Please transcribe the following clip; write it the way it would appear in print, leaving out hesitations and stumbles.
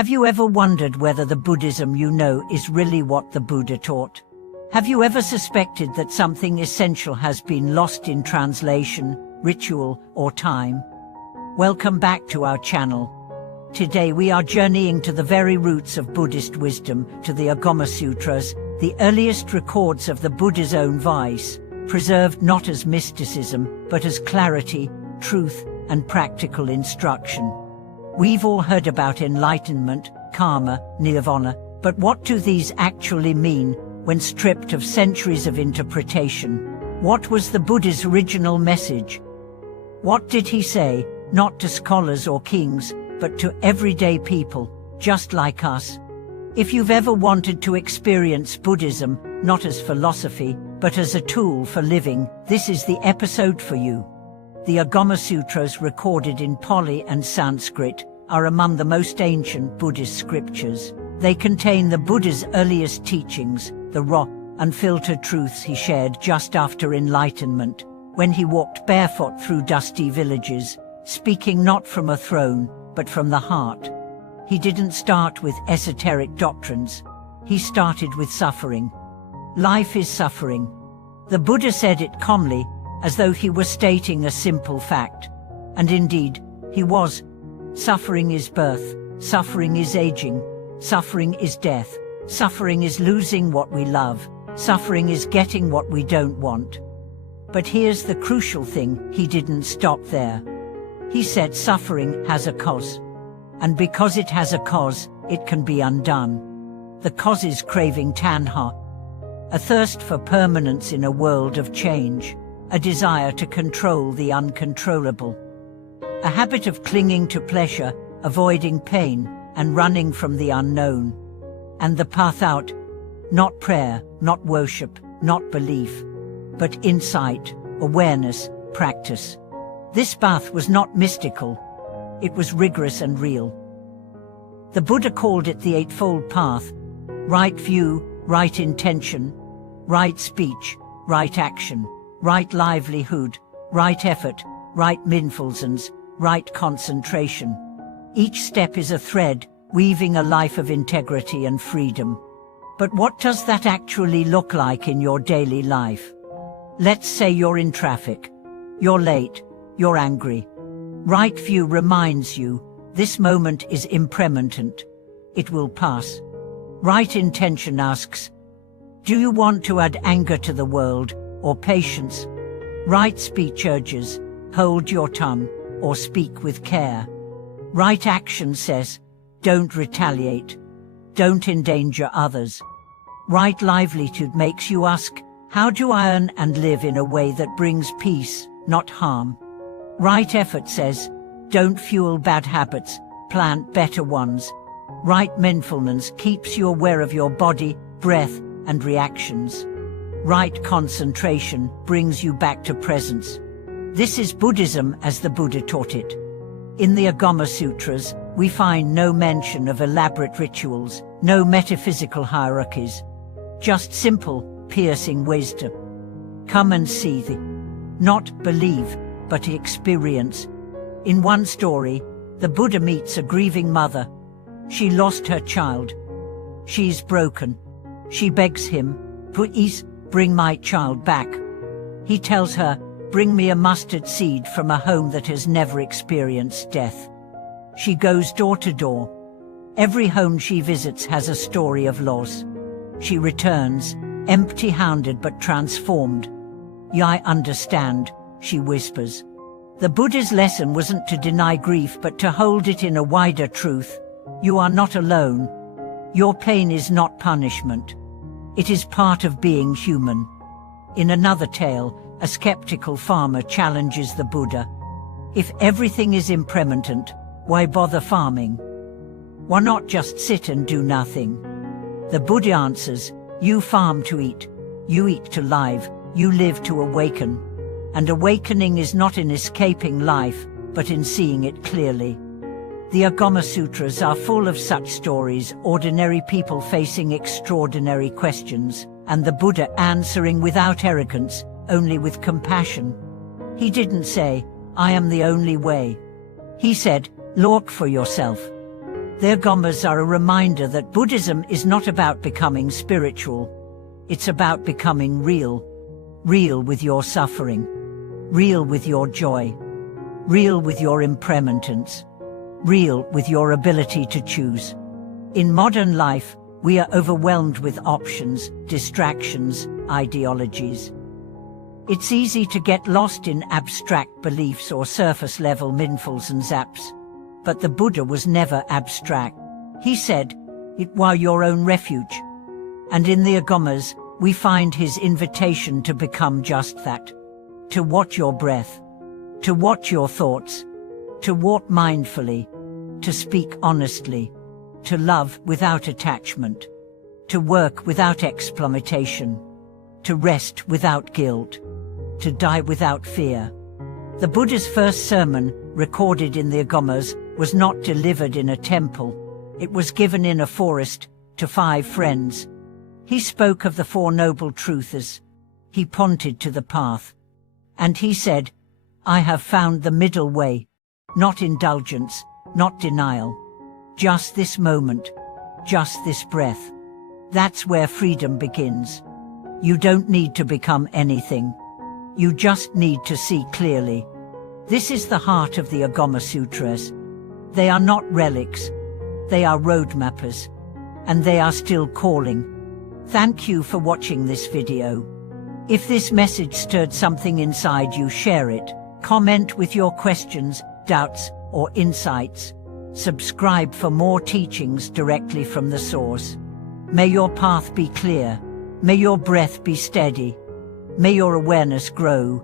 Have you ever wondered whether the Buddhism you know is really what the Buddha taught? Have you ever suspected that something essential has been lost in translation, ritual, or time? Welcome back to our channel. Today we are journeying to the very roots of Buddhist wisdom, to the Agama Sutras, the earliest records of the Buddha's own voice, preserved not as mysticism, but as clarity, truth, and practical instruction. We've all heard about enlightenment, karma, nirvana, but what do these actually mean when stripped of centuries of interpretation? What was the Buddha's original message? What did he say, not to scholars or kings, but to everyday people, just like us? If you've ever wanted to experience Buddhism, not as philosophy, but as a tool for living, this is the episode for you. The Agama Sutras, recorded in Pali and Sanskrit, are among the most ancient Buddhist scriptures. They contain the Buddha's earliest teachings, the raw, unfiltered truths he shared just after enlightenment, when he walked barefoot through dusty villages, speaking not from a throne, but from the heart. He didn't start with esoteric doctrines. He started with suffering. Life is suffering. The Buddha said it calmly, as though he were stating a simple fact. And indeed, he was. Suffering is birth, suffering is aging, suffering is death, suffering is losing what we love, suffering is getting what we don't want. But here's the crucial thing, he didn't stop there. He said suffering has a cause. And because it has a cause, it can be undone. The cause is craving tanha, a thirst for permanence in a world of change, a desire to control the uncontrollable, a habit of clinging to pleasure, avoiding pain, and running from the unknown. And the path out, not prayer, not worship, not belief, but insight, awareness, practice. This path was not mystical. It was rigorous and real. The Buddha called it the Eightfold Path: right view, right intention, right speech, right action, right livelihood, right effort, right mindfulness, right concentration. Each step is a thread, weaving a life of integrity and freedom. But what does that actually look like in your daily life? Let's say you're in traffic. You're late. You're angry. Right view reminds you, this moment is impermanent. It will pass. Right intention asks, do you want to add anger to the world, or patience? Right speech urges, hold your tongue, or speak with care. Right action says, don't retaliate. Don't endanger others. Right livelihood makes you ask, how do I earn and live in a way that brings peace, not harm? Right effort says, don't fuel bad habits, plant better ones. Right mindfulness keeps you aware of your body, breath, and reactions. Right concentration brings you back to presence. This is Buddhism as the Buddha taught it. In the Agama Sutras, we find no mention of elaborate rituals, no metaphysical hierarchies. Just simple, piercing wisdom. Come and see not believe, but experience. In one story, the Buddha meets a grieving mother. She lost her child. She's broken. She begs him, please, bring my child back. He tells her, bring me a mustard seed from a home that has never experienced death. She goes door to door. Every home she visits has a story of loss. She returns, empty-handed but transformed. I understand, she whispers. The Buddha's lesson wasn't to deny grief but to hold it in a wider truth. You are not alone. Your pain is not punishment. It is part of being human. In another tale, a skeptical farmer challenges the Buddha. If everything is impermanent, why bother farming? Why not just sit and do nothing? The Buddha answers, you farm to eat, you eat to live, you live to awaken. And awakening is not in escaping life, but in seeing it clearly. The Agama Sutras are full of such stories, ordinary people facing extraordinary questions, and the Buddha answering without arrogance, only with compassion. He didn't say, I am the only way. He said, look for yourself. The Agamas are a reminder that Buddhism is not about becoming spiritual. It's about becoming real. Real with your suffering. Real with your joy. Real with your impermanence. Real with your ability to choose. In modern life, we are overwhelmed with options, distractions, ideologies. It's easy to get lost in abstract beliefs or surface-level mindfuls and zaps. But the Buddha was never abstract. He said, "It were your own refuge." And in the Agamas, we find his invitation to become just that. To watch your breath. To watch your thoughts. To walk mindfully. To speak honestly. To love without attachment. To work without exploitation. To rest without guilt. To die without fear. The Buddha's first sermon, recorded in the Agamas, was not delivered in a temple. It was given in a forest, to 5 friends. He spoke of the 4 noble truths. He pointed to the path. And he said, "I have found the middle way. Not indulgence, not denial. Just this moment. Just this breath. That's where freedom begins. You don't need to become anything. You just need to see clearly." This is the heart of the Agama Sutras. They are not relics. They are roadmappers. And they are still calling. Thank you for watching this video. If this message stirred something inside you, share it. Comment with your questions, doubts, or insights. Subscribe for more teachings directly from the source. May your path be clear. May your breath be steady. May your awareness grow.